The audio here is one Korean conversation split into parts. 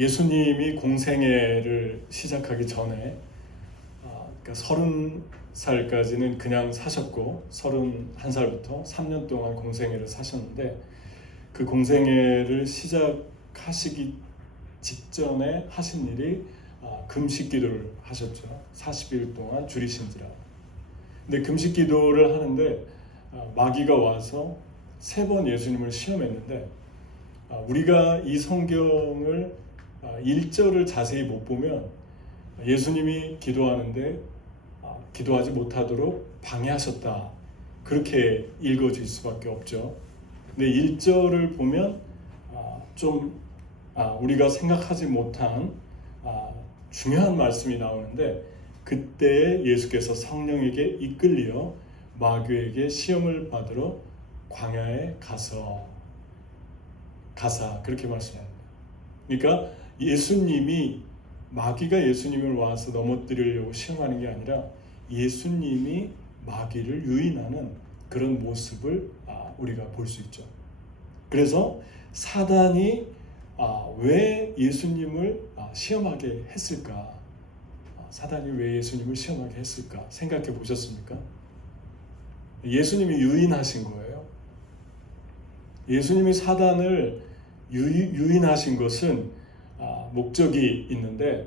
예수님이 공생애를 시작하기 전에 그러니까 30살까지는 그냥 사셨고 31살부터 3년 동안 공생애를 사셨는데 그 공생애를 시작하시기 직전에 하신 일이 금식 기도를 하셨죠. 40일 동안 줄이신지라. 근데 금식 기도를 하는데 마귀가 와서 3번 예수님을 시험했는데 우리가 이 성경을 1절을 자세히 못 보면 예수님이 기도하는데 기도하지 못하도록 방해하셨다, 그렇게 읽어질 수밖에 없죠. 근데 1절을 보면 좀 우리가 생각하지 못한 중요한 말씀이 나오는데, 그때 예수께서 성령에게 이끌려 마귀에게 시험을 받으러 광야에 가사, 그렇게 말씀합니다. 그러니까 예수님이, 마귀가 예수님을 와서 넘어뜨리려고 시험하는 게 아니라 예수님이 마귀를 유인하는 그런 모습을 우리가 볼 수 있죠. 그래서 사단이 왜 예수님을 시험하게 했을까? 사단이 왜 예수님을 시험하게 했을까? 생각해 보셨습니까? 예수님이 유인하신 거예요. 예수님이 사단을 유인하신 것은 목적이 있는데,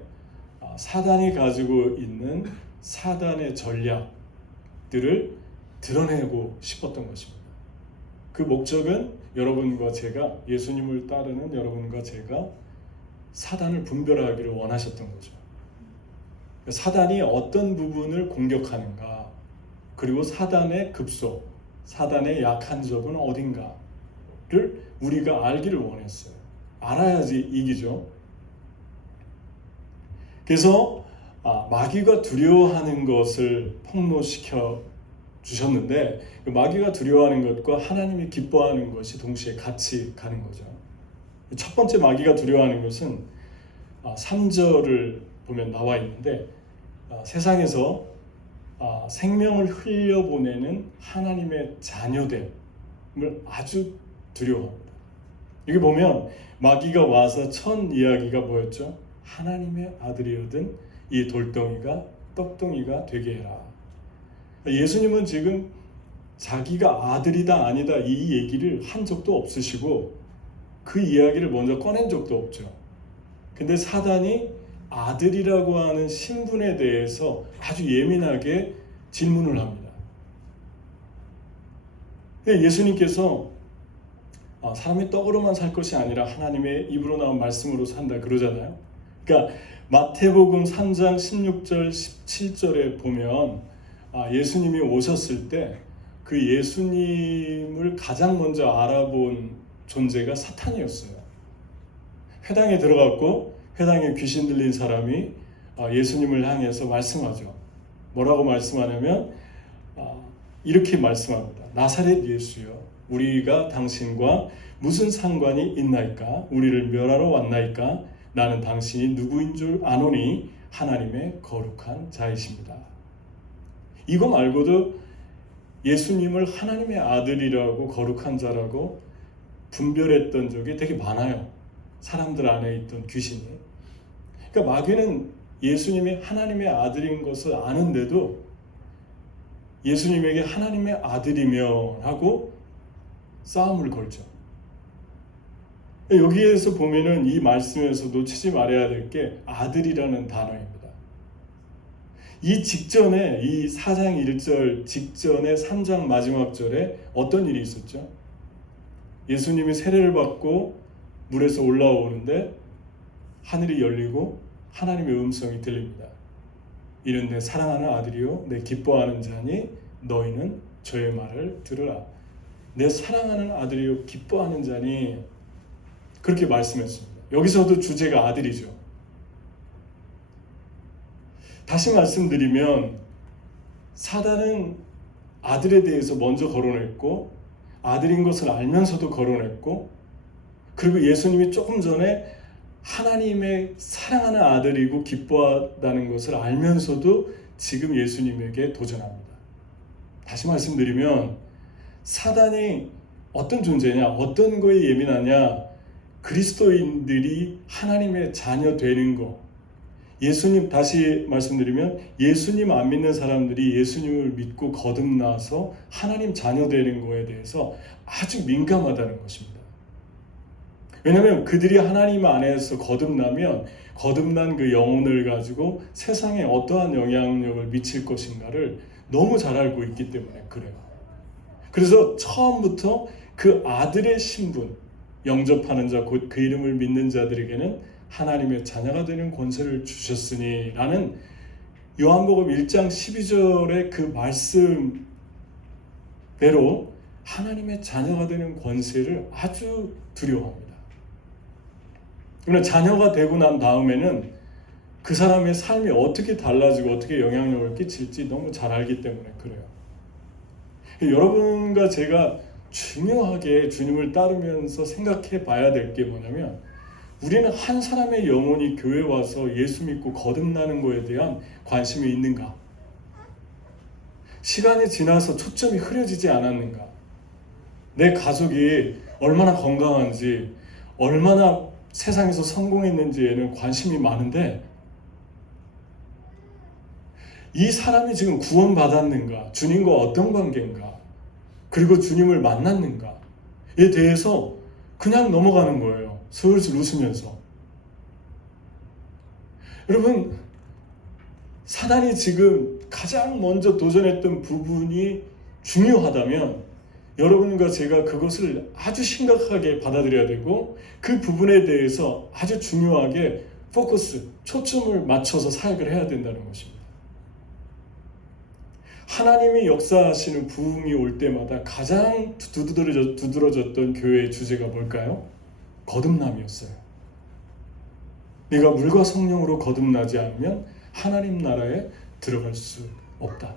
사단이 가지고 있는 사단의 전략들을 드러내고 싶었던 것입니다. 그 목적은 여러분과 제가, 예수님을 따르는 여러분과 제가 사단을 분별하기를 원하셨던 거죠. 사단이 어떤 부분을 공격하는가, 그리고 사단의 급소, 사단의 약한 점은 어딘가를 우리가 알기를 원했어요. 알아야지 이기죠. 그래서 마귀가 두려워하는 것을 폭로시켜 주셨는데, 그 마귀가 두려워하는 것과 하나님이 기뻐하는 것이 동시에 같이 가는 거죠. 첫 번째 마귀가 두려워하는 것은 3절을 보면 나와 있는데, 세상에서 생명을 흘려보내는 하나님의 자녀됨을 아주 두려워합니다. 여기 보면 마귀가 와서 첫 이야기가 뭐였죠? 하나님의 아들이거든 이 돌덩이가 떡덩이가 되게 해라. 예수님은 지금 자기가 아들이다 아니다 이 얘기를 한 적도 없으시고 그 이야기를 먼저 꺼낸 적도 없죠. 근데 사단이 아들이라고 하는 신분에 대해서 아주 예민하게 질문을 합니다. 예수님께서 사람이 떡으로만 살 것이 아니라 하나님의 입으로 나온 말씀으로 산다 그러잖아요. 그러니까 마태복음 3장 16절 17절에 보면 예수님이 오셨을 때 그 예수님을 가장 먼저 알아본 존재가 사탄이었어요. 회당에 들어갔고 회당에 귀신 들린 사람이 예수님을 향해서 말씀하죠. 뭐라고 말씀하냐면 이렇게 말씀합니다. 나사렛 예수여, 우리가 당신과 무슨 상관이 있나이까? 우리를 멸하러 왔나이까? 나는 당신이 누구인 줄 아노니 하나님의 거룩한 자이십니다. 이거 말고도 예수님을 하나님의 아들이라고 거룩한 자라고 분별했던 적이 되게 많아요. 사람들 안에 있던 귀신이. 그러니까 마귀는 예수님이 하나님의 아들인 것을 아는데도 예수님에게 하나님의 아들이면 하고 싸움을 걸죠. 여기에서 보면은 이 말씀에서 놓치지 말아야 될 게 아들이라는 단어입니다. 이 직전에, 이 4장 1절 직전에 3장 마지막 절에 어떤 일이 있었죠? 예수님이 세례를 받고 물에서 올라오는데 하늘이 열리고 하나님의 음성이 들립니다. 이는 내 사랑하는 아들이요 내 기뻐하는 자니 너희는 저의 말을 들으라. 내 사랑하는 아들이요 기뻐하는 자니, 그렇게 말씀했습니다. 여기서도 주제가 아들이죠. 다시 말씀드리면 사단은 아들에 대해서 먼저 거론했고 아들인 것을 알면서도 거론했고, 그리고 예수님이 조금 전에 하나님의 사랑하는 아들이고 기뻐하다는 것을 알면서도 지금 예수님에게 도전합니다. 다시 말씀드리면 사단이 어떤 존재냐, 어떤 거에 예민하냐, 그리스도인들이 하나님의 자녀 되는 것, 예수님, 다시 말씀드리면 예수님 안 믿는 사람들이 예수님을 믿고 거듭나서 하나님 자녀 되는 거에 대해서 아주 민감하다는 것입니다. 왜냐하면 그들이 하나님 안에서 거듭나면 거듭난 그 영혼을 가지고 세상에 어떠한 영향력을 미칠 것인가를 너무 잘 알고 있기 때문에 그래요. 그래서 처음부터 그 아들의 신분, 영접하는 자, 곧 그 이름을 믿는 자들에게는 하나님의 자녀가 되는 권세를 주셨으니 라는 요한복음 1장 12절의 그 말씀대로 하나님의 자녀가 되는 권세를 아주 두려워합니다. 그러나 자녀가 되고 난 다음에는 그 사람의 삶이 어떻게 달라지고 어떻게 영향력을 끼칠지 너무 잘 알기 때문에 그래요. 여러분과 제가 중요하게 주님을 따르면서 생각해 봐야 될 게 뭐냐면, 우리는 한 사람의 영혼이 교회 와서 예수 믿고 거듭나는 것에 대한 관심이 있는가? 시간이 지나서 초점이 흐려지지 않았는가? 내 가족이 얼마나 건강한지, 얼마나 세상에서 성공했는지에는 관심이 많은데, 이 사람이 지금 구원받았는가? 주님과 어떤 관계인가? 그리고 주님을 만났는가에 대해서 그냥 넘어가는 거예요. 슬슬 웃으면서. 여러분, 사단이 지금 가장 먼저 도전했던 부분이 중요하다면 여러분과 제가 그것을 아주 심각하게 받아들여야 되고, 그 부분에 대해서 아주 중요하게 초점을 맞춰서 사역을 해야 된다는 것입니다. 하나님이 역사하시는 부흥이 올 때마다 가장 두드러졌던 교회의 주제가 뭘까요? 거듭남이었어요. 네가 물과 성령으로 거듭나지 않으면 하나님 나라에 들어갈 수 없다.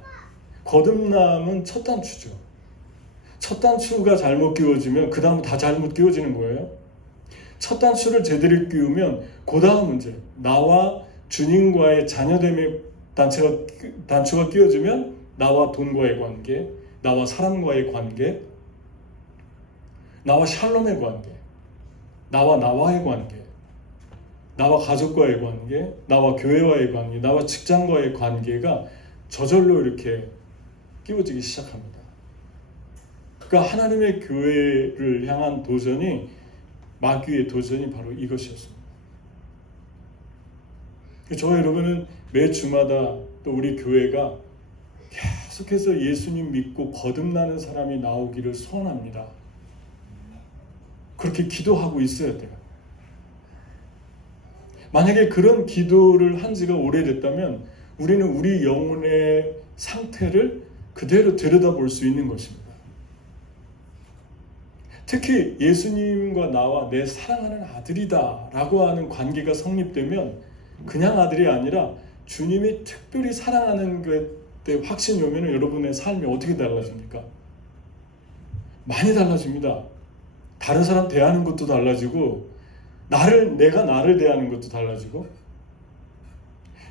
거듭남은 첫 단추죠. 첫 단추가 잘못 끼워지면 그 다음은 다 잘못 끼워지는 거예요. 첫 단추를 제대로 끼우면 그 다음 문제, 나와 주님과의 자녀됨의 단추가 끼워지면 나와 돈과의 관계, 나와 사람과의 관계, 나와 샬롬의 관계, 나와의 관계, 나와 가족과의 관계, 나와 교회와의 관계, 나와 직장과의 관계가 저절로 이렇게 끼워지기 시작합니다. 그러니까 하나님의 교회를 향한 도전이, 마귀의 도전이 바로 이것이었습니다. 저와 여러분은 매 주마다 또 우리 교회가 계속해서 예수님 믿고 거듭나는 사람이 나오기를 소원합니다. 그렇게 기도하고 있어야 돼요. 만약에 그런 기도를 한 지가 오래됐다면 우리는 우리 영혼의 상태를 그대로 들여다볼 수 있는 것입니다. 특히 예수님과 나와 내 사랑하는 아들이다 라고 하는 관계가 성립되면 그냥 아들이 아니라 주님이 특별히 사랑하는 그때 확신이 오면 여러분의 삶이 어떻게 달라집니까? 많이 달라집니다. 다른 사람 대하는 것도 달라지고, 내가 나를 대하는 것도 달라지고,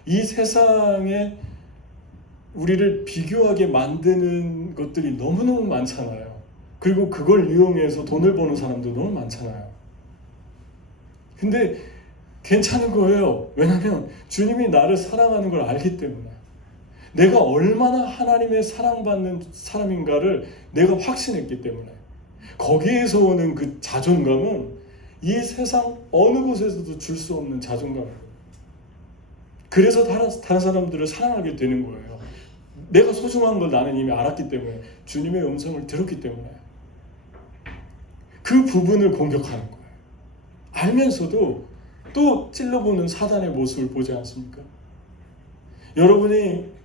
이 세상에 우리를 비교하게 만드는 것들이 너무너무 많잖아요. 그리고 그걸 이용해서 돈을 버는 사람도 너무 많잖아요. 근데 괜찮은 거예요. 왜냐하면 주님이 나를 사랑하는 걸 알기 때문에, 내가 얼마나 하나님의 사랑받는 사람인가를 내가 확신했기 때문에, 거기에서 오는 그 자존감은 이 세상 어느 곳에서도 줄 수 없는 자존감이에요. 그래서 다른 사람들을 사랑하게 되는 거예요. 내가 소중한 걸 나는 이미 알았기 때문에, 주님의 음성을 들었기 때문에 그 부분을 공격하는 거예요. 알면서도 또 찔러보는 사단의 모습을 보지 않습니까? 여러분이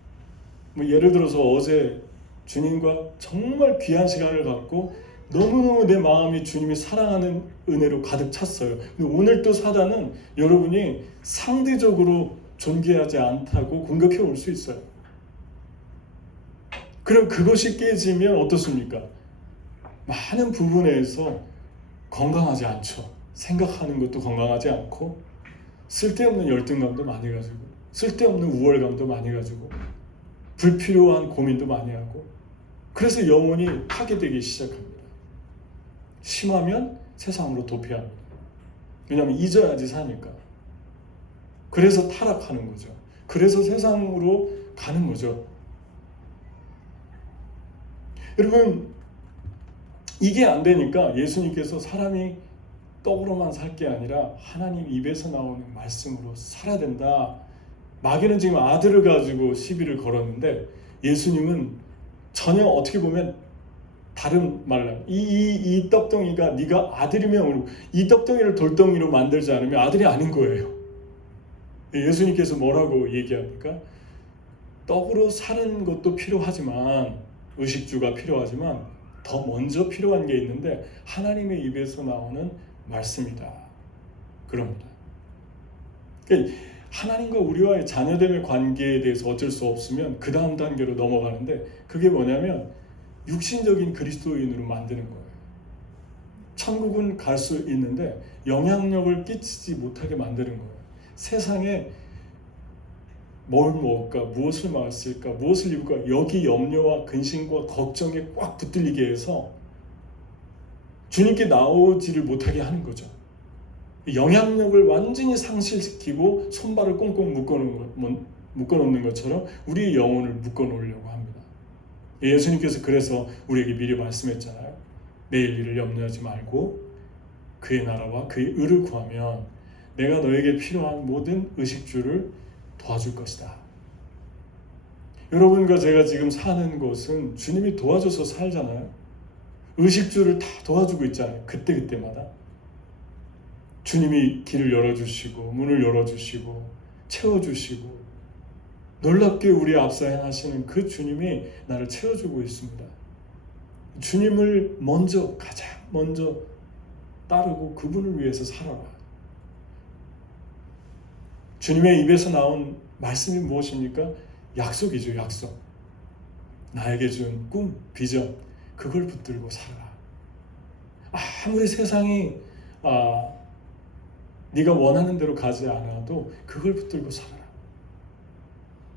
예를 들어서 어제 주님과 정말 귀한 시간을 갖고 너무너무 내 마음이 주님이 사랑하는 은혜로 가득 찼어요. 근데 오늘 또 사단은 여러분이 상대적으로 존귀하지 않다고 공격해 올 수 있어요. 그럼 그것이 깨지면 어떻습니까? 많은 부분에서 건강하지 않죠. 생각하는 것도 건강하지 않고, 쓸데없는 열등감도 많이 가지고, 쓸데없는 우월감도 많이 가지고, 불필요한 고민도 많이 하고, 그래서 영혼이 파괴되기 시작합니다. 심하면 세상으로 도피합니다. 왜냐하면 잊어야지 사니까. 그래서 타락하는 거죠. 그래서 세상으로 가는 거죠. 여러분, 이게 안 되니까 예수님께서 사람이 떡으로만 살 게 아니라 하나님 입에서 나오는 말씀으로 살아야 된다. 마귀는 지금 아들을 가지고 시비를 걸었는데 예수님은 전혀 어떻게 보면 다른 말로 이 떡덩이가 네가 아들이면 이 떡덩이를 돌덩이로 만들지 않으면 아들이 아닌 거예요. 예수님께서 뭐라고 얘기합니까? 떡으로 사는 것도 필요하지만, 의식주가 필요하지만 더 먼저 필요한 게 있는데 하나님의 입에서 나오는 말씀이다. 그럽니다. 그러니까 하나님과 우리와의 자녀됨의 관계에 대해서 어쩔 수 없으면 그 다음 단계로 넘어가는데, 그게 뭐냐면 육신적인 그리스도인으로 만드는 거예요. 천국은 갈 수 있는데 영향력을 끼치지 못하게 만드는 거예요. 세상에 뭘 먹을까, 무엇을 마실까, 무엇을 입을까, 여기 염려와 근심과 걱정에 꽉 붙들리게 해서 주님께 나오지를 못하게 하는 거죠. 영향력을 완전히 상실시키고 손발을 꽁꽁 묶어놓는 것처럼 우리의 영혼을 묶어놓으려고 합니다. 예수님께서 그래서 우리에게 미리 말씀했잖아요. 내일 일을 염려하지 말고 그의 나라와 그의 의를 구하면 내가 너에게 필요한 모든 의식주를 도와줄 것이다. 여러분과 제가 지금 사는 곳은 주님이 도와줘서 살잖아요. 의식주를 다 도와주고 있잖아요. 그때그때마다 주님이 길을 열어주시고 문을 열어주시고 채워주시고, 놀랍게 우리 앞서 행하시는 그 주님이 나를 채워주고 있습니다. 주님을 가장 먼저 따르고 그분을 위해서 살아라. 주님의 입에서 나온 말씀이 무엇입니까? 약속이죠. 약속. 나에게 준 꿈, 비전, 그걸 붙들고 살아라. 아무리 세상이 네가 원하는 대로 가지 않아도 그걸 붙들고 살아라.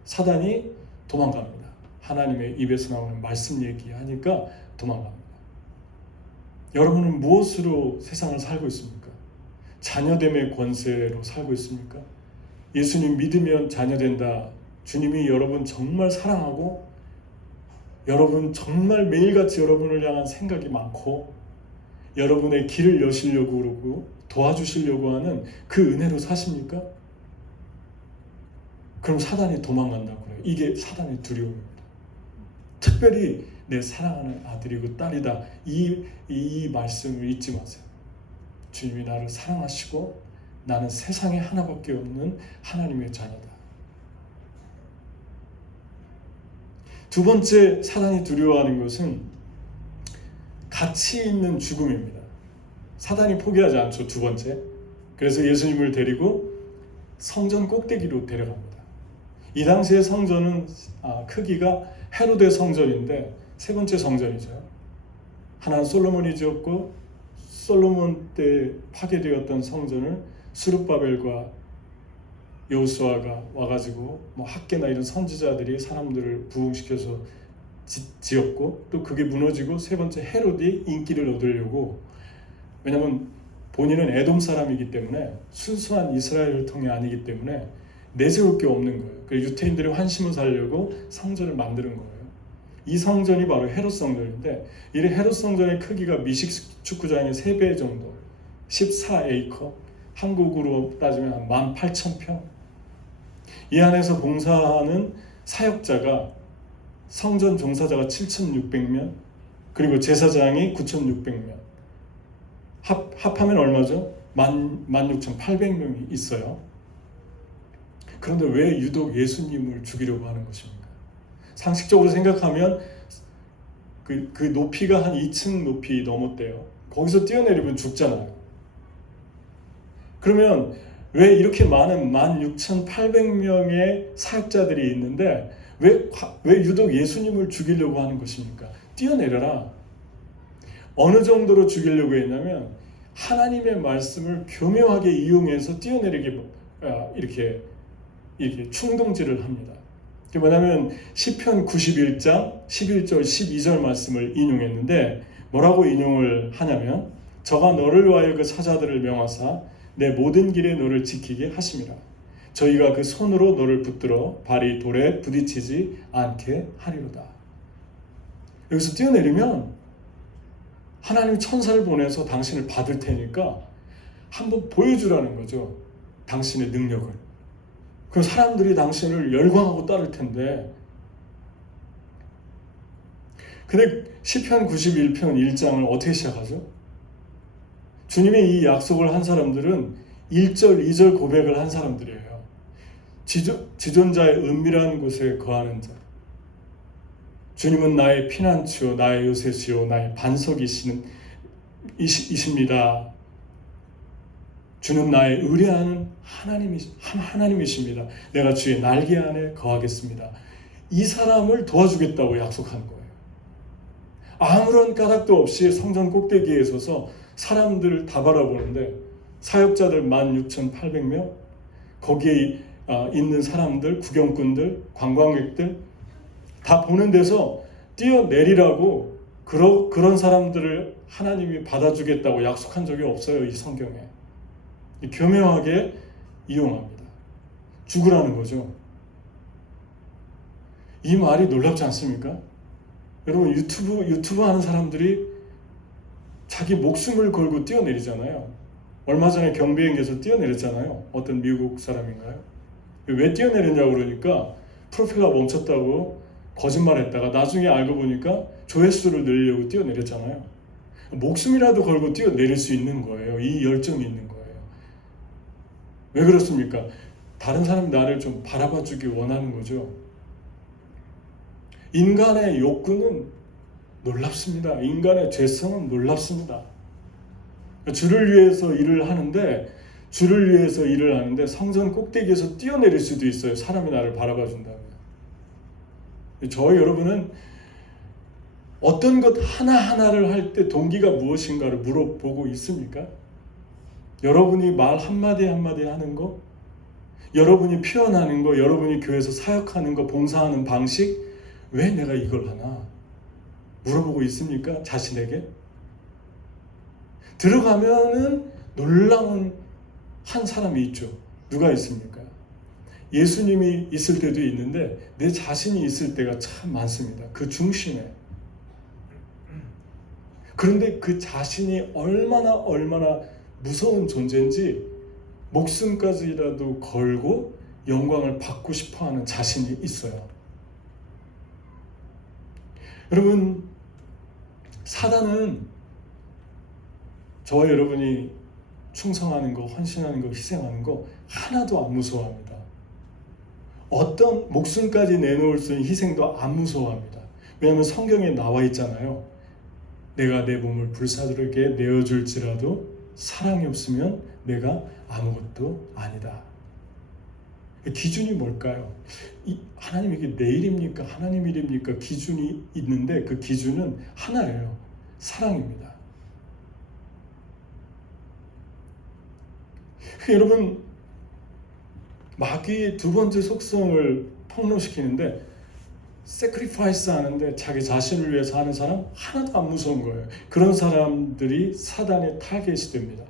사단이 도망갑니다. 하나님의 입에서 나오는 말씀 얘기하니까 도망갑니다. 여러분은 무엇으로 세상을 살고 있습니까? 자녀됨의 권세로 살고 있습니까? 예수님 믿으면 자녀된다. 주님이 여러분 정말 사랑하고 여러분 정말 매일같이 여러분을 향한 생각이 많고 여러분의 길을 여시려고 그러고 도와주시려고 하는 그 은혜로 사십니까? 그럼 사단이 도망간다고 그래요. 이게 사단의 두려움입니다. 특별히 내 사랑하는 아들이고 딸이다. 이 말씀을 잊지 마세요. 주님이 나를 사랑하시고 나는 세상에 하나밖에 없는 하나님의 자녀다. 두 번째 사단이 두려워하는 것은 가치 있는 죽음입니다. 사단이 포기하지 않죠. 두 번째. 그래서 예수님을 데리고 성전 꼭대기로 데려갑니다. 이 당시의 성전은 크기가 헤로데 성전인데 세 번째 성전이죠. 하나는 솔로몬이 지었고 솔로몬 때 파괴되었던 성전을 스룹바벨과 여호수아가 와가지고 학개나 이런 선지자들이 사람들을 부흥시켜서 지었고, 또 그게 무너지고 세 번째 헤롯이 인기를 얻으려고, 왜냐하면 본인은 에돔 사람이기 때문에 순수한 이스라엘을 통해 아니기 때문에 내세울 게 없는 거예요. 그래서 유태인들의 환심을 살려고 성전을 만드는 거예요. 이 성전이 바로 헤롯 성전인데, 이 헤롯 성전의 크기가 미식 축구장의 3배 정도, 14에이커, 한국으로 따지면 18,000평. 이 안에서 봉사하는 사역자가, 성전 종사자가 7,600명, 그리고 제사장이 9,600명. 합하면 얼마죠? 16,800명이 있어요. 그런데 왜 유독 예수님을 죽이려고 하는 것입니까? 상식적으로 생각하면 그 높이가 한 2층 높이 넘었대요. 거기서 뛰어내리면 죽잖아요. 그러면 왜 이렇게 많은 16,800명의 사역자들이 있는데 왜 유독 예수님을 죽이려고 하는 것입니까? 뛰어내려라. 어느 정도로 죽이려고 했냐면 하나님의 말씀을 교묘하게 이용해서 뛰어내리게 이렇게 충동질을 합니다. 그게 뭐냐면 시편 91장 11절 12절 말씀을 인용했는데, 뭐라고 인용을 하냐면 저가 너를 위하여 그 사자들을 명하사 내 모든 길에 너를 지키게 하심이라. 저희가 그 손으로 너를 붙들어 발이 돌에 부딪히지 않게 하리로다. 여기서 뛰어내리면 하나님 천사를 보내서 당신을 받을 테니까 한번 보여주라는 거죠. 당신의 능력을. 그럼 사람들이 당신을 열광하고 따를 텐데, 근데 시편 91편 1장을 어떻게 시작하죠? 주님이 이 약속을 한 사람들은 1절, 2절 고백을 한 사람들이에요. 지존자의 은밀한 곳에 거하는 자. 주님은 나의 피난처, 나의 요새시요, 나의 반석이십니다. 주는 나의 의뢰하는 하나님이십니다. 내가 주의 날개 안에 거하겠습니다. 이 사람을 도와주겠다고 약속한 거예요. 아무런 까닭도 없이 성전 꼭대기에 서서 사람들을 다 바라보는데, 사역자들 16,800명, 거기에 있는 사람들, 구경꾼들, 관광객들 다 보는 데서 뛰어내리라고 그런 사람들을 하나님이 받아주겠다고 약속한 적이 없어요. 이 성경에. 교묘하게 이용합니다. 죽으라는 거죠. 이 말이 놀랍지 않습니까? 여러분, 유튜브 하는 사람들이 자기 목숨을 걸고 뛰어내리잖아요. 얼마 전에 경비행기에서 뛰어내렸잖아요. 어떤 미국 사람인가요? 왜 뛰어내렸냐고 그러니까 프로펠러 멈췄다고 거짓말했다가 나중에 알고 보니까 조회수를 늘리려고 뛰어내렸잖아요. 목숨이라도 걸고 뛰어내릴 수 있는 거예요. 이 열정이 있는 거예요. 왜 그렇습니까? 다른 사람이 나를 좀 바라봐 주기 원하는 거죠. 인간의 욕구는 놀랍습니다. 인간의 죄성은 놀랍습니다. 주를 위해서 일을 하는데 성전 꼭대기에서 뛰어내릴 수도 있어요. 사람이 나를 바라봐 준다면. 저희 여러분은 어떤 것 하나하나를 할 때 동기가 무엇인가를 물어보고 있습니까? 여러분이 말 한마디 한마디 하는 거, 여러분이 표현하는 거, 여러분이 교회에서 사역하는 거, 봉사하는 방식, 왜 내가 이걸 하나? 물어보고 있습니까? 자신에게? 들어가면은 놀라운 한 사람이 있죠. 누가 있습니까? 예수님이 있을 때도 있는데 내 자신이 있을 때가 참 많습니다. 그 중심에. 그런데 그 자신이 얼마나 무서운 존재인지 목숨까지라도 걸고 영광을 받고 싶어하는 자신이 있어요. 여러분, 사단은 저와 여러분이 충성하는 거, 헌신하는 거, 희생하는 거 하나도 안 무서워합니다. 어떤 목숨까지 내놓을 수 있는 희생도 안 무서워합니다. 왜냐하면 성경에 나와 있잖아요. 내가 내 몸을 불사르게 내어줄지라도 사랑이 없으면 내가 아무것도 아니다. 기준이 뭘까요? 하나님에게 내 일입니까? 하나님 일입니까? 기준이 있는데 그 기준은 하나예요. 사랑입니다. 여러분, 마귀의 두 번째 속성을 폭로시키는데 sacrifice 하는데 자기 자신을 위해서 하는 사람 하나도 안 무서운 거예요. 그런 사람들이 사단의 타겟이 됩니다.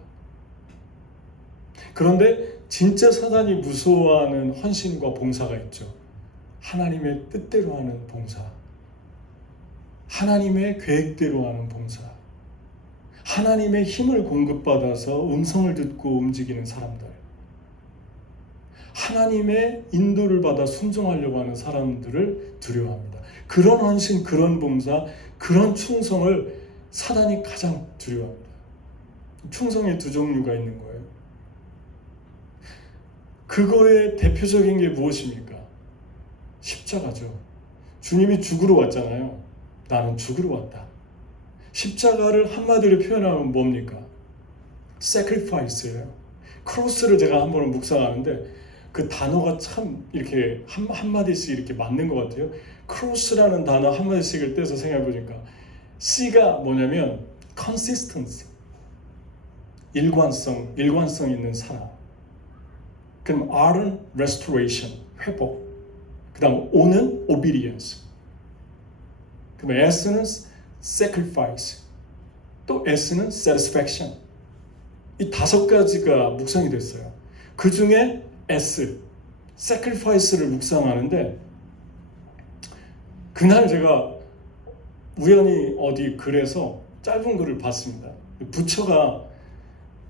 그런데 진짜 사단이 무서워하는 헌신과 봉사가 있죠. 하나님의 뜻대로 하는 봉사, 하나님의 계획대로 하는 봉사, 하나님의 힘을 공급받아서 음성을 듣고 움직이는 사람들, 하나님의 인도를 받아 순종하려고 하는 사람들을 두려워합니다. 그런 헌신, 그런 봉사, 그런 충성을 사단이 가장 두려워합니다. 충성의 두 종류가 있는 거예요. 그거의 대표적인 게 무엇입니까? 십자가죠. 주님이 죽으러 왔잖아요. 나는 죽으러 왔다. 십자가를 한마디로 표현하면 뭡니까? sacrifice예요. 크로스를 제가 한번 묵상하는데 그 단어가 참 이렇게 한마디씩 이렇게 맞는 것 같아요. 크로스라는 단어 한마디씩을 떼서 생각해 보니까 C가 뭐냐면 consistency, 일관성 있는 사랑. 그럼 R은 restoration, 회복. 그 다음 O는 obedience. 그럼 S는 sacrifice. 또 S는 satisfaction. 이 5가지가 묵상이 됐어요. 그 중에 S, sacrifice를 묵상하는데, 그날 제가 우연히 어디 글에서 짧은 글을 봤습니다. 부처가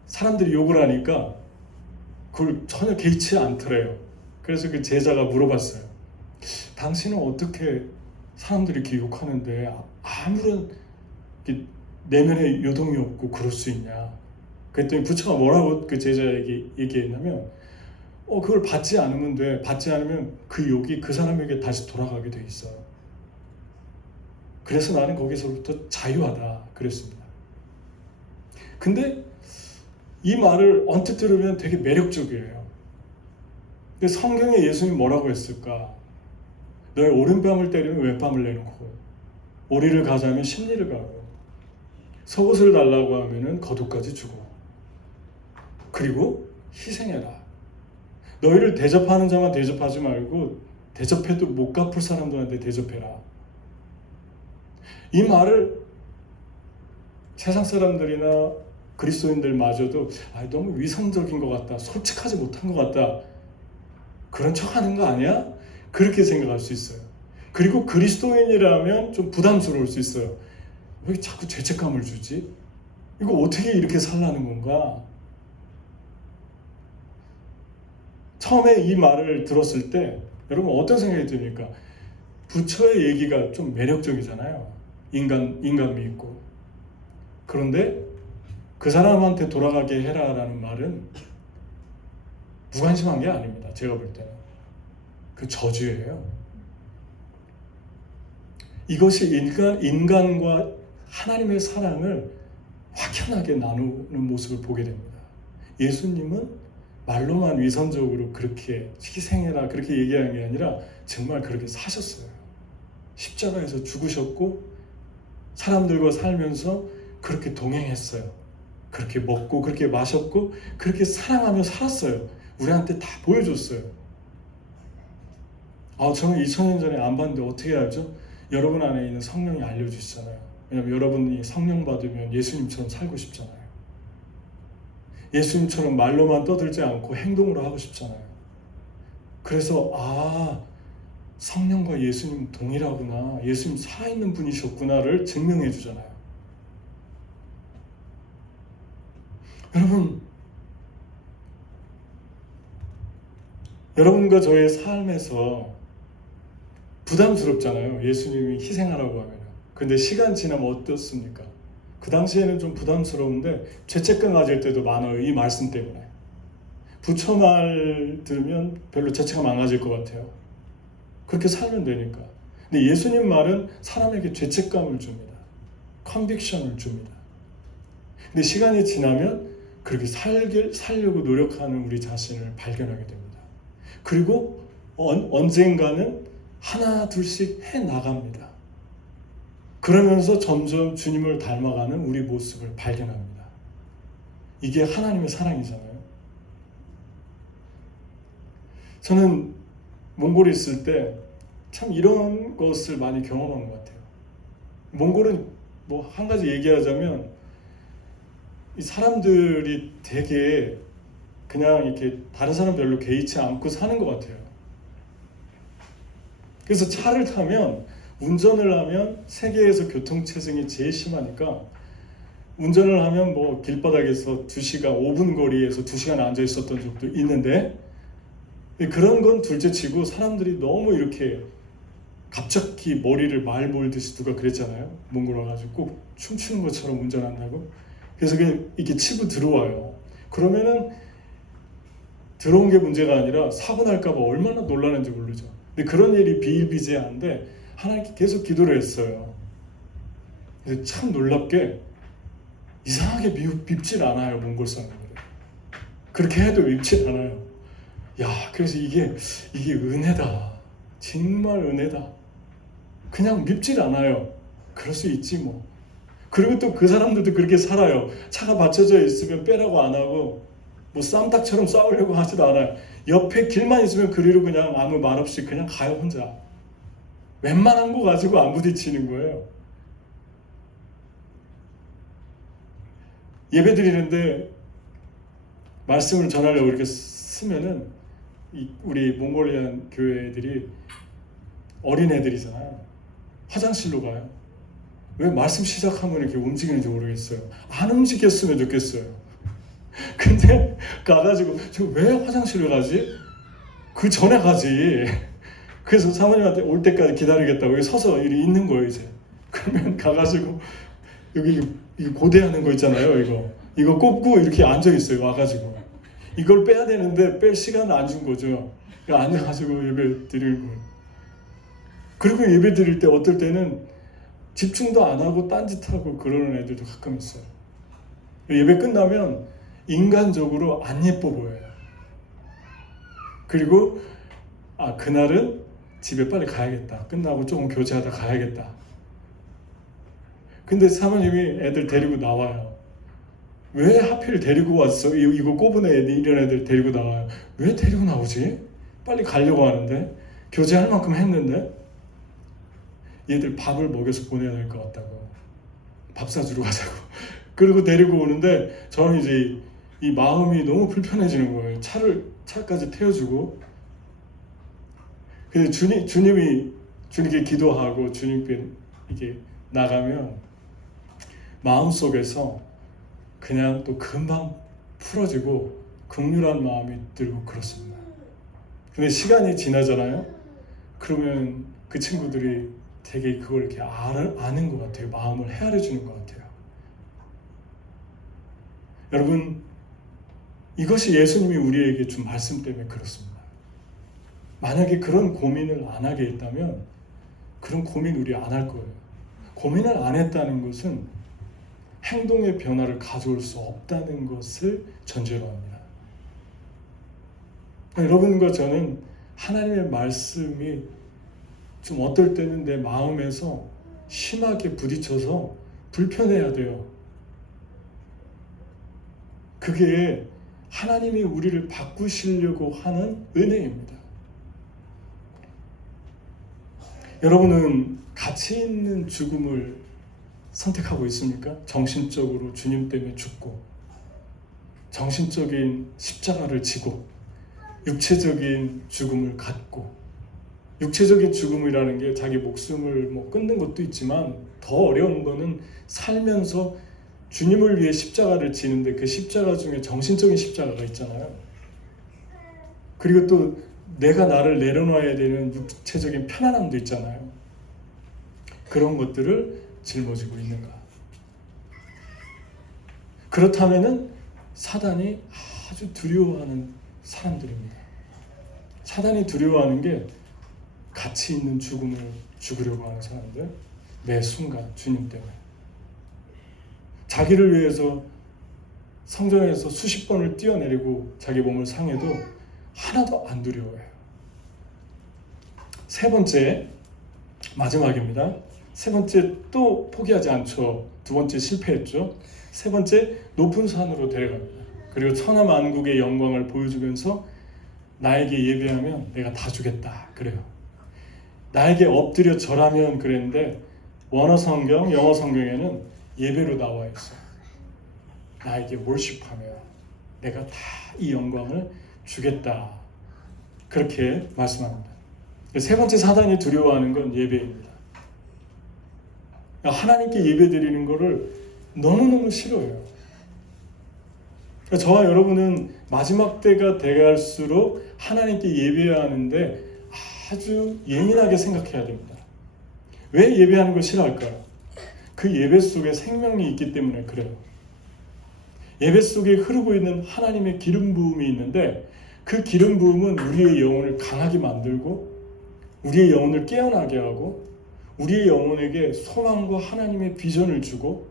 사람들이 욕을 하니까 그걸 전혀 개의치 않더래요. 그래서 그 제자가 물어봤어요. 당신은 어떻게 사람들이 이렇게 욕하는데 아무런 내면의 요동이 없고 그럴 수 있냐? 그랬더니 부처가 뭐라고 그 제자에게 얘기했냐면, 그걸 받지 않으면 돼. 받지 않으면 그 욕이 그 사람에게 다시 돌아가게 돼 있어. 그래서 나는 거기서부터 자유하다 그랬습니다. 근데 이 말을 언뜻 들으면 되게 매력적이에요. 근데 성경에 예수님이 뭐라고 했을까? 너의 오른뺨을 때리면 왼뺨을 내놓고, 오리를 가자면 십리를 가고, 속옷을 달라고 하면은 겉옷까지 주고, 그리고 희생해라. 너희를 대접하는 자만 대접하지 말고 대접해도 못 갚을 사람들한테 대접해라. 이 말을 세상 사람들이나 그리스도인들마저도 너무 위선적인 것 같다, 솔직하지 못한 것 같다, 그런 척하는 거 아니야? 그렇게 생각할 수 있어요. 그리고 그리스도인이라면 좀 부담스러울 수 있어요. 왜 자꾸 죄책감을 주지? 이거 어떻게 이렇게 살라는 건가? 처음에 이 말을 들었을 때 여러분 어떤 생각이 듭니까? 부처의 얘기가 좀 매력적이잖아요. 인간미 있고. 그런데 그 사람한테 돌아가게 해라라는 말은 무관심한 게 아닙니다. 제가 볼 때는. 그 저주예요. 이것이 인간과 하나님의 사랑을 확연하게 나누는 모습을 보게 됩니다. 예수님은 말로만 위선적으로 그렇게 희생해라 그렇게 얘기하는 게 아니라 정말 그렇게 사셨어요. 십자가에서 죽으셨고 사람들과 살면서 그렇게 동행했어요. 그렇게 먹고 그렇게 마셨고 그렇게 사랑하며 살았어요. 우리한테 다 보여줬어요. 저는 2000년 전에 안 봤는데 어떻게 알죠? 여러분 안에 있는 성령이 알려주시잖아요. 왜냐하면 여러분이 성령 받으면 예수님처럼 살고 싶잖아요. 예수님처럼 말로만 떠들지 않고 행동으로 하고 싶잖아요. 그래서 성령과 예수님 동일하구나, 예수님 살아있는 분이셨구나를 증명해 주잖아요. 여러분과 저의 삶에서 부담스럽잖아요. 예수님이 희생하라고 하면. 근데 시간 지나면 어떻습니까? 그 당시에는 좀 부담스러운데 죄책감 가질 때도 많아요. 이 말씀 때문에. 부처 말 들으면 별로 죄책감 안 가질 것 같아요. 그렇게 살면 되니까. 근데 예수님 말은 사람에게 죄책감을 줍니다. 컨빅션을 줍니다. 근데 시간이 지나면 그렇게 살려고 노력하는 우리 자신을 발견하게 됩니다. 그리고 언젠가는 하나 둘씩 해나갑니다. 그러면서 점점 주님을 닮아가는 우리 모습을 발견합니다. 이게 하나님의 사랑이잖아요. 저는 몽골에 있을 때 참 이런 것을 많이 경험한 것 같아요. 몽골은 뭐 한 가지 얘기하자면 이 사람들이 되게 그냥 이렇게 다른 사람 별로 개의치 않고 사는 것 같아요. 그래서 차를 타면 운전을 하면 세계에서 교통체증이 제일 심하니까 운전을 하면 뭐 길바닥에서 2시간 5분 거리에서 2시간 앉아 있었던 적도 있는데, 그런 건 둘째치고 사람들이 너무 이렇게 갑자기 머리를 말 몰듯이 누가 그랬잖아요. 몽골 와가지고 꼭 춤추는 것처럼 운전한다고. 그래서 그냥 이렇게 치고 들어와요. 그러면은 들어온 게 문제가 아니라 사고 날까 봐 얼마나 놀라는지 모르죠. 근데 그런 일이 비일비재한데 하나님께 계속 기도를 했어요. 그래서 참 놀랍게 이상하게 밉질 않아요. 몽골 사람들은. 그렇게 해도 밉질 않아요. 그래서 이게 은혜다. 정말 은혜다. 그냥 밉질 않아요. 그럴 수 있지 뭐. 그리고 또 그 사람들도 그렇게 살아요. 차가 받쳐져 있으면 빼라고 안 하고 뭐 쌈닭처럼 싸우려고 하지도 않아요. 옆에 길만 있으면 그리로 그냥 아무 말 없이 그냥 가요, 혼자. 웬만한 거 가지고 안 부딪히는 거예요. 예배 드리는데 말씀을 전하려고 이렇게 쓰면은 우리 몽골리안 교회들이 어린애들이잖아요. 화장실로 가요. 왜 말씀 시작하면 이렇게 움직이는지 모르겠어요. 안 움직였으면 좋겠어요. 근데 가가지고 저 왜 화장실을 가지? 그 전에 가지. 그래서 사모님한테 올 때까지 기다리겠다고 여기 서서 이렇게 있는 거예요 이제. 그러면 가가지고 여기 이거 고대하는 거 있잖아요. 이거 꼽고 이렇게 앉아 있어요. 와가지고 이걸 빼야 되는데 뺄 시간을 안 준 거죠. 앉아가지고 예배 드리는 거예요. 그리고 예배 드릴 때 어떨 때는 집중도 안 하고 딴짓하고 그러는 애들도 가끔 있어요. 예배 끝나면 인간적으로 안 예뻐 보여요. 그리고 그날은 집에 빨리 가야겠다. 끝나고 조금 교제하다 가야겠다. 근데 사모님이 애들 데리고 나와요. 왜 하필 데리고 왔어? 이거 꼽은 애들, 이런 애들 데리고 나와요. 왜 데리고 나오지? 빨리 가려고 하는데 교제할 만큼 했는데 얘들 밥을 먹여서 보내야 될 것 같다고 밥 사주러 가자고 그리고 데리고 오는데 저는 이제 이 마음이 너무 불편해지는 거예요. 차까지 태워주고 근데 주님께 기도하고 주님께 이게 나가면 마음속에서 그냥 또 금방 풀어지고 긍휼한 마음이 들고 그렇습니다. 근데 시간이 지나잖아요. 그러면 그 친구들이 되게 그걸 이렇게 아는 것 같아요. 마음을 헤아려 주는 것 같아요. 여러분, 이것이 예수님이 우리에게 준 말씀 때문에 그렇습니다. 만약에 그런 고민을 안 하게 했다면 그런 고민 우리 안 할 거예요. 고민을 안 했다는 것은 행동의 변화를 가져올 수 없다는 것을 전제로 합니다. 여러분과 저는 하나님의 말씀이 좀 어떨 때는 내 마음에서 심하게 부딪혀서 불편해야 돼요. 그게 하나님이 우리를 바꾸시려고 하는 은혜입니다. 여러분은 가치 있는 죽음을 선택하고 있습니까? 정신적으로 주님 때문에 죽고 정신적인 십자가를 지고 육체적인 죽음을 갖고 육체적인 죽음이라는 게 자기 목숨을 끊는 것도 있지만 더 어려운 거는 살면서 주님을 위해 십자가를 지는데 그 십자가 중에 정신적인 십자가가 있잖아요. 그리고 또 내가 나를 내려놔야 되는 육체적인 편안함도 있잖아요. 그런 것들을 짊어지고 있는가? 그렇다면은 사단이 아주 두려워하는 사람들입니다. 사단이 두려워하는 게 가치 있는 죽음을 죽으려고 하는 사람들, 매 순간 주님 때문에 자기를 위해서 성전에서 수십 번을 뛰어내리고 자기 몸을 상해도 하나도 안 두려워해요. 세 번째, 마지막입니다. 세 번째 또 포기하지 않죠. 두 번째 실패했죠. 세 번째 높은 산으로 데려갑니다. 그리고 천하만국의 영광을 보여주면서 나에게 예배하면 내가 다 주겠다 그래요. 나에게 엎드려 절하면 그랬는데 원어 성경, 영어 성경에는 예배로 나와 있어요. 나에게 월십하면 내가 다 이 영광을 주겠다 그렇게 말씀합니다. 세 번째 사단이 두려워하는 건 예배입니다. 하나님께 예배드리는 것을 너무너무 싫어해요. 저와 여러분은 마지막 때가 돼갈수록 하나님께 예배해야 하는데 아주 예민하게 생각해야 됩니다. 왜 예배하는 걸 싫어할까요? 그 예배 속에 생명이 있기 때문에 그래요. 예배 속에 흐르고 있는 하나님의 기름 부음이 있는데 그 기름 부음은 우리의 영혼을 강하게 만들고 우리의 영혼을 깨어나게 하고 우리의 영혼에게 소망과 하나님의 비전을 주고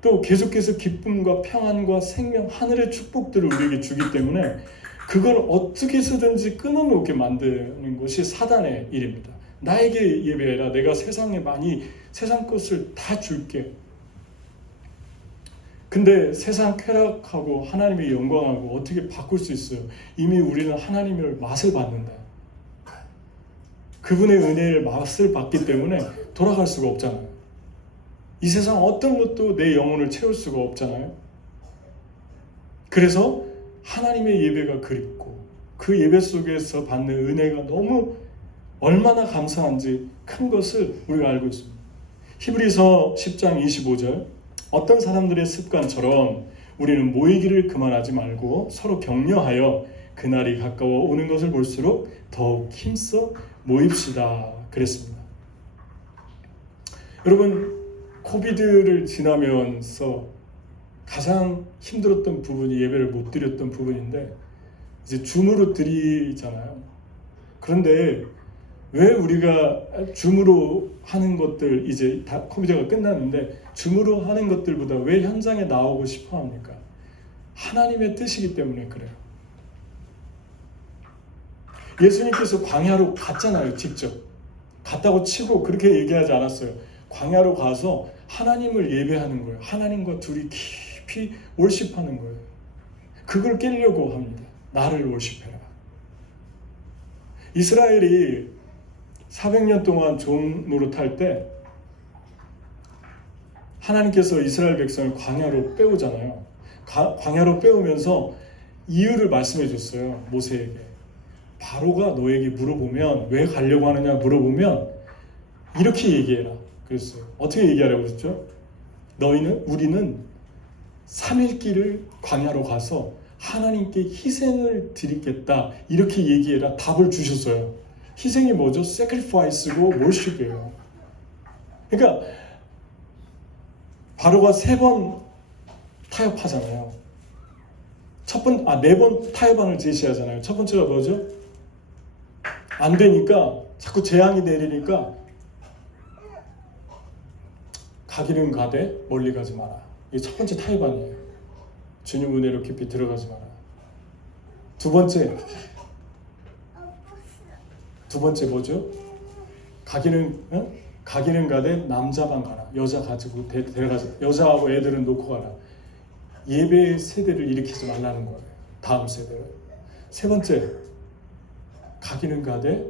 또 계속해서 기쁨과 평안과 생명, 하늘의 축복들을 우리에게 주기 때문에 그걸 어떻게 해서든지 끊어놓게 만드는 것이 사단의 일입니다. 나에게 예배해라. 내가 세상에 세상 것을 다 줄게. 근데 세상 쾌락하고 하나님의 영광하고 어떻게 바꿀 수 있어요? 이미 우리는 하나님의 맛을 봤는데 그분의 은혜의 맛을 봤기 때문에 돌아갈 수가 없잖아요. 이 세상 어떤 것도 내 영혼을 채울 수가 없잖아요. 그래서 하나님의 예배가 그립고 그 예배 속에서 받는 은혜가 너무 얼마나 감사한지 큰 것을 우리가 알고 있습니다. 히브리서 10장 25절 어떤 사람들의 습관처럼 우리는 모이기를 그만하지 말고 서로 격려하여 그날이 가까워 오는 것을 볼수록 더욱 힘써 모입시다 그랬습니다. 여러분, 코비드를 지나면서 가장 힘들었던 부분이 예배를 못 드렸던 부분인데 이제 줌으로 드리잖아요. 그런데 왜 우리가 줌으로 하는 것들, 이제 다 코비드가 끝났는데 줌으로 하는 것들보다 왜 현장에 나오고 싶어 합니까? 하나님의 뜻이기 때문에 그래요. 예수님께서 광야로 갔잖아요. 직접 갔다고 치고 그렇게 얘기하지 않았어요. 광야로 가서 하나님을 예배하는 거예요. 하나님과 둘이 깊이 월십하는 거예요. 그걸 깨려고 합니다. 나를 월십해라. 이스라엘이 400년 동안 종 노릇할 때 하나님께서 이스라엘 백성을 광야로 빼오잖아요. 광야로 빼오면서 이유를 말씀해 줬어요. 모세에게. 바로가 너에게 물어보면 왜 가려고 하느냐 물어보면 이렇게 얘기해라 그랬어요. 어떻게 얘기하라고 그랬죠? 우리는 3일길을 광야로 가서 하나님께 희생을 드리겠다 이렇게 얘기해라 답을 주셨어요. 희생이 뭐죠? sacrifice고 worship이에요. 그러니까 바로가 3번 타협하잖아요. 4번 타협안을 제시하잖아요. 첫 번째가 뭐죠? 안 되니까 자꾸 재앙이 내리니까 가기는 가되 멀리 가지 마라. 이게 첫 번째 타협안이에요. 주님 은혜로 깊이 들어가지 마라. 두 번째 뭐죠? 가기는 가되 남자만 가라. 여자 가지고 데려가자. 여자하고 애들은 놓고 가라. 예배의 세대를 일으키지 말라는 거예요. 다음 세대를. 세 번째, 가기는 가되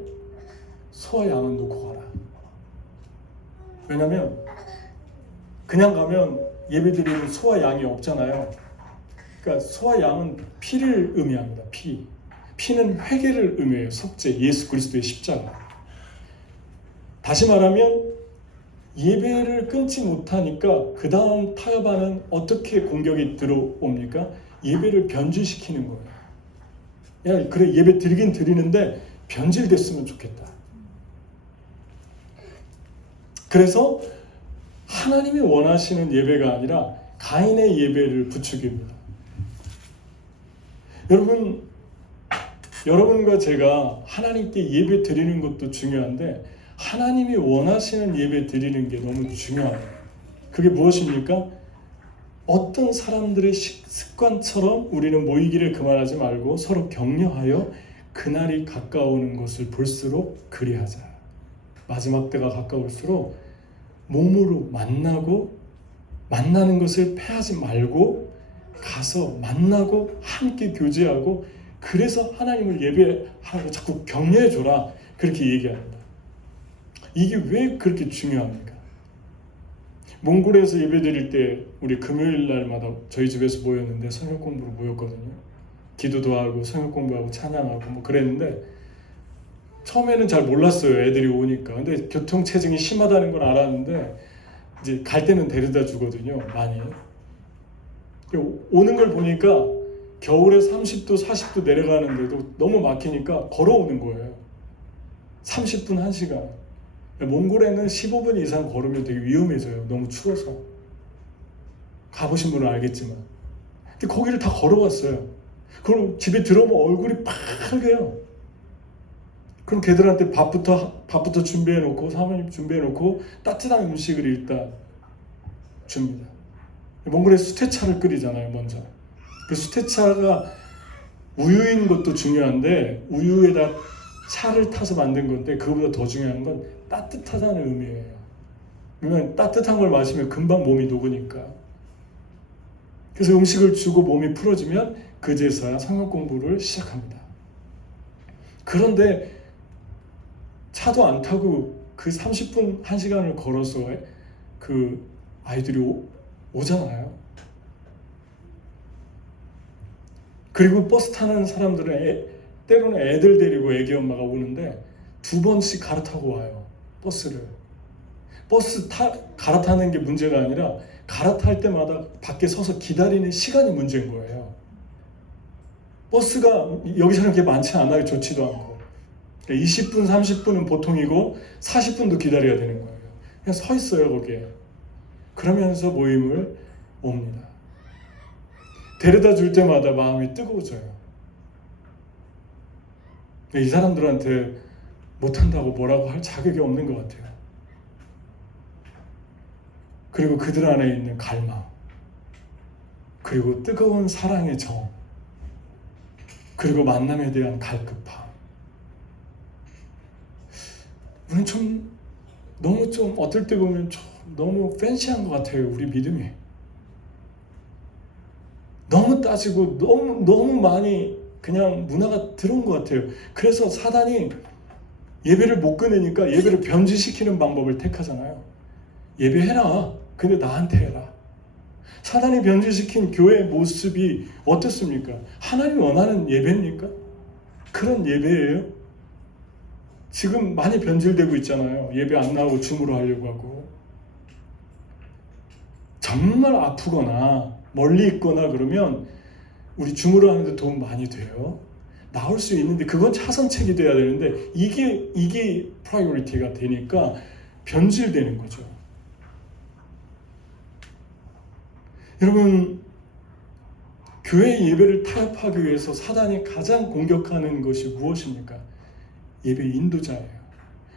소와 양은 놓고 가라. 왜냐하면 그냥 가면 예배드리는 소와 양이 없잖아요. 그러니까 소와 양은 피를 의미합니다. 피는 회개를 의미해요. 속죄, 예수 그리스도의 십자가. 다시 말하면 예배를 끊지 못하니까 그 다음 타협안은 어떻게 공격이 들어옵니까? 예배를 변질시키는 거예요. 야, 그래 예배 드리긴 드리는데 변질됐으면 좋겠다. 그래서 하나님이 원하시는 예배가 아니라 가인의 예배를 부추깁니다. 여러분과 제가 하나님께 예배 드리는 것도 중요한데 하나님이 원하시는 예배 드리는 게 너무 중요해요. 그게 무엇입니까? 어떤 사람들의 습관처럼 우리는 모이기를 그만하지 말고 서로 격려하여 그날이 가까우는 것을 볼수록 그리하자. 마지막 때가 가까울수록 몸으로 만나는 것을 패하지 말고 가서 만나고 함께 교제하고 그래서 하나님을 예배하고 자꾸 격려해줘라 그렇게 얘기합니다. 이게 왜 그렇게 중요합니까? 몽골에서 예배드릴 때 우리 금요일 날마다 저희 집에서 모였는데 성경 공부로 모였거든요. 기도도 하고 성경 공부하고 찬양하고 뭐 그랬는데 처음에는 잘 몰랐어요. 애들이 오니까. 근데 교통체증이 심하다는 걸 알았는데 이제 갈 때는 데려다 주거든요. 많이. 오는 걸 보니까 겨울에 30도 40도 내려가는데도 너무 막히니까 걸어오는 거예요. 30분 1시간. 몽골에는 15분 이상 걸으면 되게 위험해져요. 너무 추워서. 가보신 분은 알겠지만. 근데 거기를 다 걸어왔어요. 그럼 집에 들어오면 얼굴이 빨개요. 그럼 걔들한테 밥부터 준비해놓고 사모님 준비해놓고 따뜻한 음식을 일단 줍니다. 몽골에 수태차를 끓이잖아요. 먼저. 그 수태차가 우유인 것도 중요한데 우유에다 차를 타서 만든 건데 그거보다 더 중요한 건 따뜻하다는 의미예요. 왜냐면 따뜻한 걸 마시면 금방 몸이 녹으니까. 그래서 음식을 주고 몸이 풀어지면 그제서야 성경 공부를 시작합니다. 그런데 차도 안 타고 그 30분 1시간을 걸어서 그 아이들이 오잖아요. 그리고 버스 타는 사람들은 때로는 애들 데리고 애기 엄마가 오는데 2번씩 갈아타고 와요. 버스를. 갈아타는 게 문제가 아니라 갈아탈 때마다 밖에 서서 기다리는 시간이 문제인 거예요. 버스가 여기서는 그렇게 많지 않아요. 좋지도 않고. 20분, 30분은 보통이고 40분도 기다려야 되는 거예요. 그냥 서 있어요, 거기에. 그러면서 모임을 옵니다. 데려다 줄 때마다 마음이 뜨거워져요. 이 사람들한테 못한다고 뭐라고 할 자격이 없는 것 같아요. 그리고 그들 안에 있는 갈망, 그리고 뜨거운 사랑의 정, 그리고 만남에 대한 갈급함. 우리는 너무 어떨 때 보면 너무 팬시한 것 같아요. 우리 믿음이. 너무 따지고 너무 많이 그냥 문화가 들어온 것 같아요. 그래서 사단이 예배를 못 끊으니까 예배를 변질시키는 방법을 택하잖아요. 예배해라. 근데 나한테 해라. 사단이 변질시킨 교회의 모습이 어떻습니까? 하나님 원하는 예배입니까? 그런 예배예요? 지금 많이 변질되고 있잖아요. 예배 안 나오고 줌으로 하려고 하고. 정말 아프거나 멀리 있거나 그러면 우리 줌으로 하는데 도움 많이 돼요. 나올 수 있는데 그건 차선책이 돼야 되는데 이게 프라이오리티가 되니까 변질되는 거죠. 여러분, 교회 예배를 타협하기 위해서 사단이 가장 공격하는 것이 무엇입니까? 예배 인도자예요.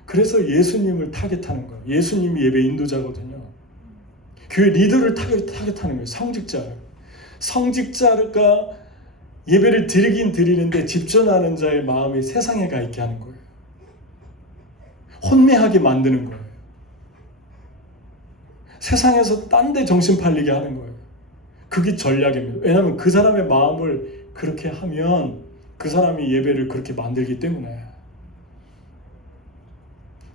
그래서 예수님을 타겟하는 거예요. 예수님이 예배 인도자거든요. 교회 리더를 타겟하는 거예요. 성직자를. 성직자가 예배를 드리긴 드리는데 집전하는 자의 마음이 세상에 가 있게 하는 거예요. 혼미하게 만드는 거예요. 세상에서 딴 데 정신 팔리게 하는 거예요. 그게 전략입니다. 왜냐하면 그 사람의 마음을 그렇게 하면 그 사람이 예배를 그렇게 만들기 때문에.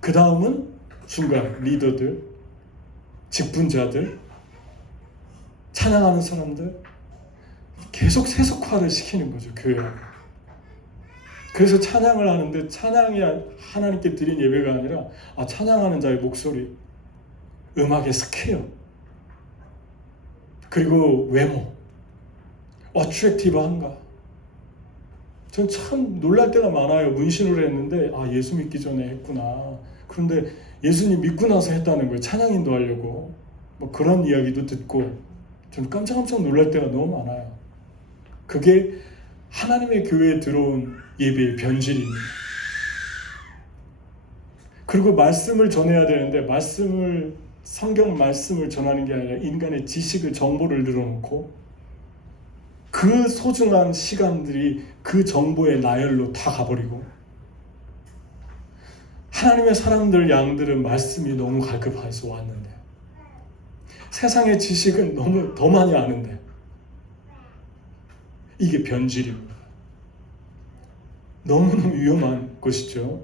그 다음은 중간 리더들, 직분자들, 찬양하는 사람들, 계속 세속화를 시키는 거죠, 교회를. 그래서 찬양을 하는데 찬양이 하나님께 드린 예배가 아니라 찬양하는 자의 목소리, 음악의 스케일, 그리고 외모, 어트랙티브한가. 전 참 놀랄 때가 많아요. 문신으로 했는데 예수 믿기 전에 했구나. 그런데 예수님 믿고 나서 했다는 거예요. 찬양 인도하려고. 뭐 그런 이야기도 듣고 좀 깜짝 놀랄 때가 너무 많아요. 그게 하나님의 교회에 들어온 예배의 변질입니다. 그리고 말씀을 전해야 되는데 성경 말씀을 전하는 게 아니라 인간의 지식을, 정보를 늘어놓고 그 소중한 시간들이 그 정보의 나열로 다 가버리고, 하나님의 사람들, 양들은 말씀이 너무 갈급해서 왔는데 세상의 지식은 너무 더 많이 아는데 이게 변질입니다. 너무너무 위험한 것이죠.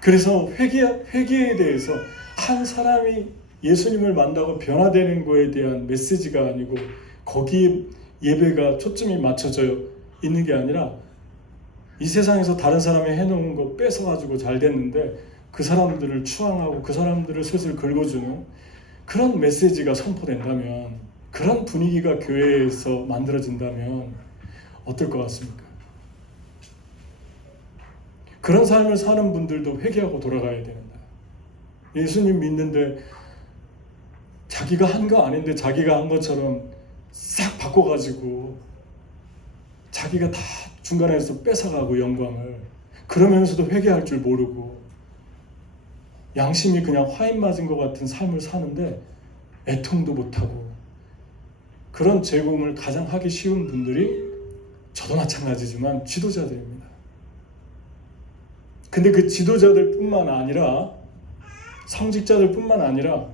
그래서 회개에 대해서 한 사람이 예수님을 만나고 변화되는 거에 대한 메시지가 아니고 거기에 예배가 초점이 맞춰져 있는 게 아니라 이 세상에서 다른 사람이 해놓은 거 뺏어가지고 잘 됐는데 그 사람들을 추앙하고 그 사람들을 슬슬 긁어주는 그런 메시지가 선포된다면, 그런 분위기가 교회에서 만들어진다면 어떨 것 같습니까? 그런 삶을 사는 분들도 회개하고 돌아가야 됩니다. 예수님 믿는데 자기가 한 거 아닌데 자기가 한 것처럼 싹 바꿔가지고 자기가 다 중간에서 뺏어가고 영광을, 그러면서도 회개할 줄 모르고 양심이 그냥 화인 맞은 것 같은 삶을 사는데 애통도 못하고, 그런 제공을 가장 하기 쉬운 분들이 저도 마찬가지지만 지도자들입니다. 근데 그 지도자들 뿐만 아니라, 성직자들 뿐만 아니라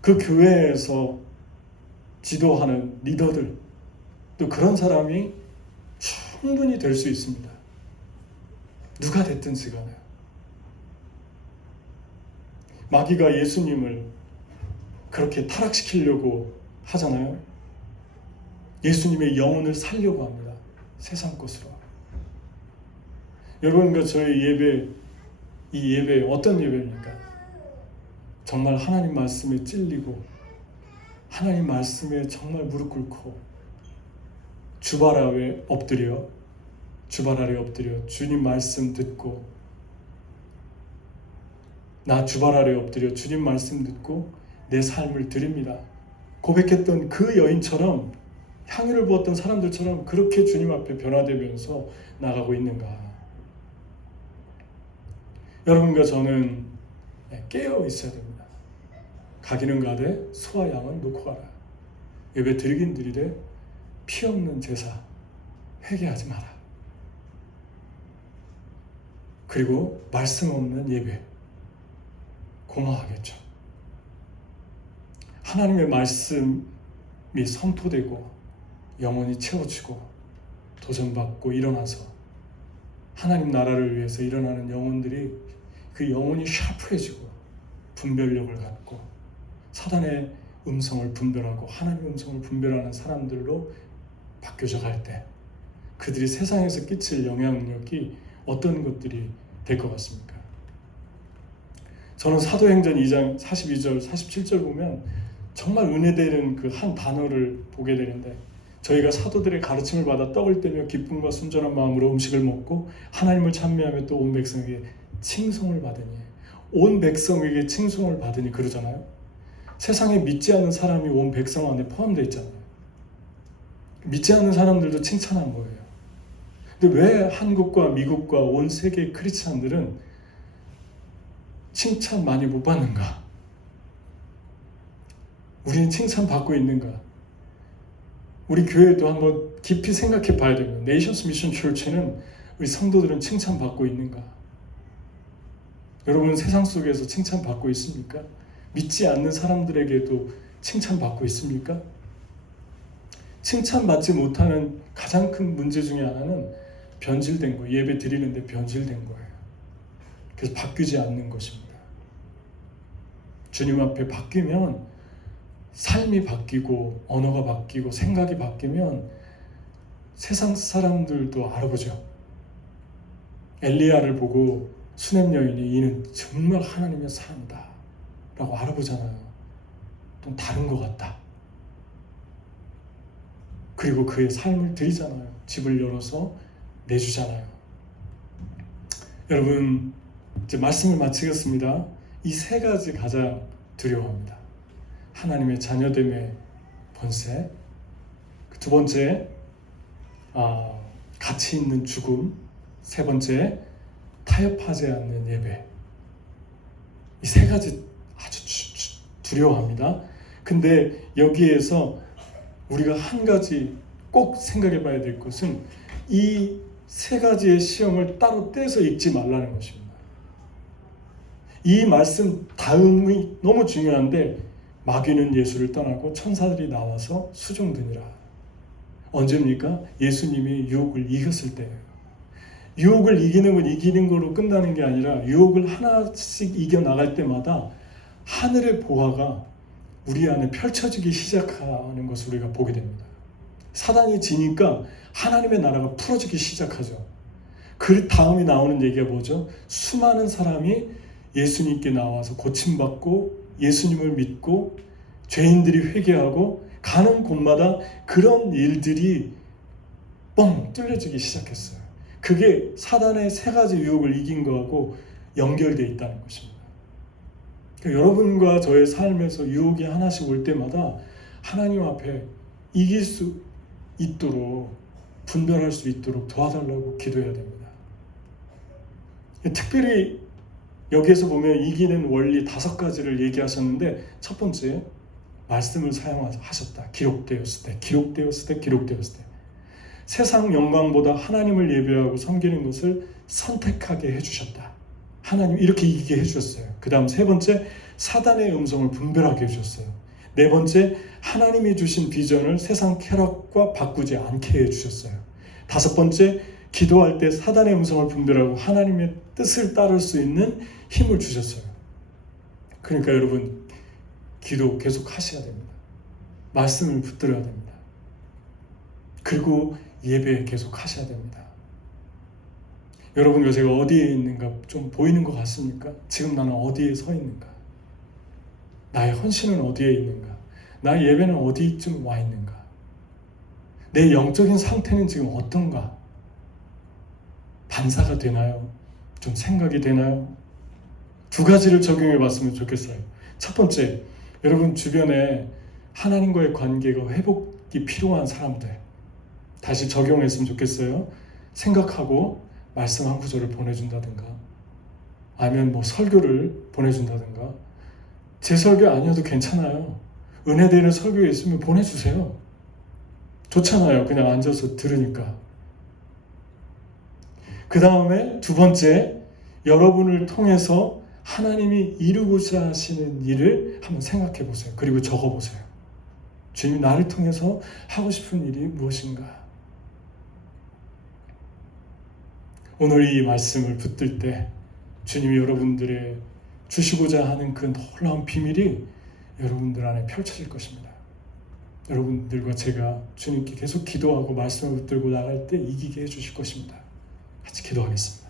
그 교회에서 지도하는 리더들, 또 그런 사람이 충분히 될 수 있습니다. 누가 됐든지 간에. 마귀가 예수님을 그렇게 타락시키려고 하잖아요. 예수님의 영혼을 살려고 합니다. 세상 것으로. 여러분과 저의 예배, 이 예배 어떤 예배입니까? 정말 하나님 말씀에 찔리고 하나님 말씀에 정말 무릎 꿇고 주발 아래 엎드려 주님 말씀 듣고, 나 주발 아래 엎드려 주님 말씀 듣고 내 삶을 드립니다. 고백했던 그 여인처럼, 향유를 부었던 사람들처럼 그렇게 주님 앞에 변화되면서 나가고 있는가? 여러분과 저는 깨어 있어야 됩니다. 가기는 가되 소와 양은 놓고 가라. 예배 드리긴 드리되 피 없는 제사 회개하지 마라. 그리고 말씀 없는 예배 공허하겠죠. 하나님의 말씀이 선포되고 영혼이 채워지고 도전받고 일어나서 하나님 나라를 위해서 일어나는 영혼들이, 그 영혼이 샤프해지고 분별력을 갖고 사단의 음성을 분별하고 하나님의 음성을 분별하는 사람들로 바뀌어져 갈 때, 그들이 세상에서 끼칠 영향력이 어떤 것들이 될 것 같습니까? 저는 사도행전 2장 42절 47절 보면 정말 은혜되는 그 한 단어를 보게 되는데, 저희가 사도들의 가르침을 받아 떡을 떼며 기쁨과 순전한 마음으로 음식을 먹고 하나님을 찬미하며 또 온 백성에게 칭송을 받으니, 온 백성에게 칭송을 받으니 그러잖아요. 세상에 믿지 않는 사람이 온 백성 안에 포함되어 있잖아요. 믿지 않는 사람들도 칭찬한 거예요. 근데 왜 한국과 미국과 온 세계 크리스찬들은 칭찬 많이 못 받는가? 우리는 칭찬 받고 있는가? 우리 교회도 한번 깊이 생각해 봐야 됩니다. 네이션스 미션 처치는 우리 성도들은 칭찬 받고 있는가? 여러분 세상 속에서 칭찬 받고 있습니까? 믿지 않는 사람들에게도 칭찬 받고 있습니까? 칭찬받지 못하는 가장 큰 문제 중에 하나는 변질된 거예요. 예배 드리는데 변질된 거예요. 그래서 바뀌지 않는 것입니다. 주님 앞에 바뀌면, 삶이 바뀌고 언어가 바뀌고 생각이 바뀌면 세상 사람들도 알아보죠. 엘리야를 보고 수넴 여인이 이는 정말 하나님의 사람이다 라고 알아보잖아요. 좀 다른 것 같다. 그리고 그의 삶을 드리잖아요. 집을 열어서 내주잖아요. 여러분, 이제 말씀을 마치겠습니다. 이 세 가지 가장 두려워합니다. 하나님의 자녀됨의 번세, 두 번째 가치 있는 죽음, 세 번째 타협하지 않는 예배. 이 세 가지 아주 두려워합니다. 근데 여기에서 우리가 한 가지 꼭 생각해 봐야 될 것은 이 세 가지의 시험을 따로 떼서 읽지 말라는 것입니다. 이 말씀 다음이 너무 중요한데, 마귀는 예수를 떠나고 천사들이 나와서 수종드니라. 언제입니까? 예수님이 유혹을 이겼을 때예요. 유혹을 이기는 건 이기는 거로 끝나는 게 아니라 유혹을 하나씩 이겨나갈 때마다 하늘의 보화가 우리 안에 펼쳐지기 시작하는 것을 우리가 보게 됩니다. 사단이 지니까 하나님의 나라가 풀어지기 시작하죠. 그 다음에 나오는 얘기가 뭐죠? 수많은 사람이 예수님께 나와서 고침받고 예수님을 믿고 죄인들이 회개하고 가는 곳마다 그런 일들이 뻥 뚫려지기 시작했어요. 그게 사단의 세 가지 유혹을 이긴 거하고 연결되어 있다는 것입니다. 그러니까 여러분과 저의 삶에서 유혹이 하나씩 올 때마다 하나님 앞에 이길 수 있도록, 분별할 수 있도록 도와달라고 기도해야 됩니다. 특별히 여기에서 보면 이기는 원리 5가지를 얘기하셨는데, 첫 번째, 말씀을 사용하셨다. 기록되었을 때. 세상 영광보다 하나님을 예배하고 섬기는 것을 선택하게 해주셨다. 하나님 이렇게 이기게 해주셨어요. 그 다음 세 번째, 사단의 음성을 분별하게 해주셨어요. 네 번째, 하나님이 주신 비전을 세상 쾌락과 바꾸지 않게 해주셨어요. 다섯 번째, 기도할 때 사단의 음성을 분별하고 하나님의 뜻을 따를 수 있는 힘을 주셨어요. 그러니까 여러분, 기도 계속 하셔야 됩니다. 말씀을 붙들어야 됩니다. 그리고 예배 계속 하셔야 됩니다. 여러분과 제가 어디에 있는가 좀 보이는 것 같습니까? 지금 나는 어디에 서 있는가? 나의 헌신은 어디에 있는가? 나의 예배는 어디쯤 와 있는가? 내 영적인 상태는 지금 어떤가? 반사가 되나요? 좀 생각이 되나요? 두 가지를 적용해 봤으면 좋겠어요. 첫 번째, 여러분 주변에 하나님과의 관계가 회복이 필요한 사람들 다시 적용했으면 좋겠어요. 생각하고 말씀 한 구절을 보내준다든가, 아니면 뭐 설교를 보내준다든가, 제 설교 아니어도 괜찮아요. 은혜되는 설교에 있으면 보내주세요. 좋잖아요. 그냥 앉아서 들으니까. 그 다음에 두 번째, 여러분을 통해서 하나님이 이루고자 하시는 일을 한번 생각해 보세요. 그리고 적어 보세요. 주님, 나를 통해서 하고 싶은 일이 무엇인가? 오늘 이 말씀을 붙들 때 주님이 여러분들의 주시고자 하는 그 놀라운 비밀이 여러분들 안에 펼쳐질 것입니다. 여러분들과 제가 주님께 계속 기도하고 말씀을 붙들고 나갈 때 이기게 해주실 것입니다. 같이 기도하겠습니다.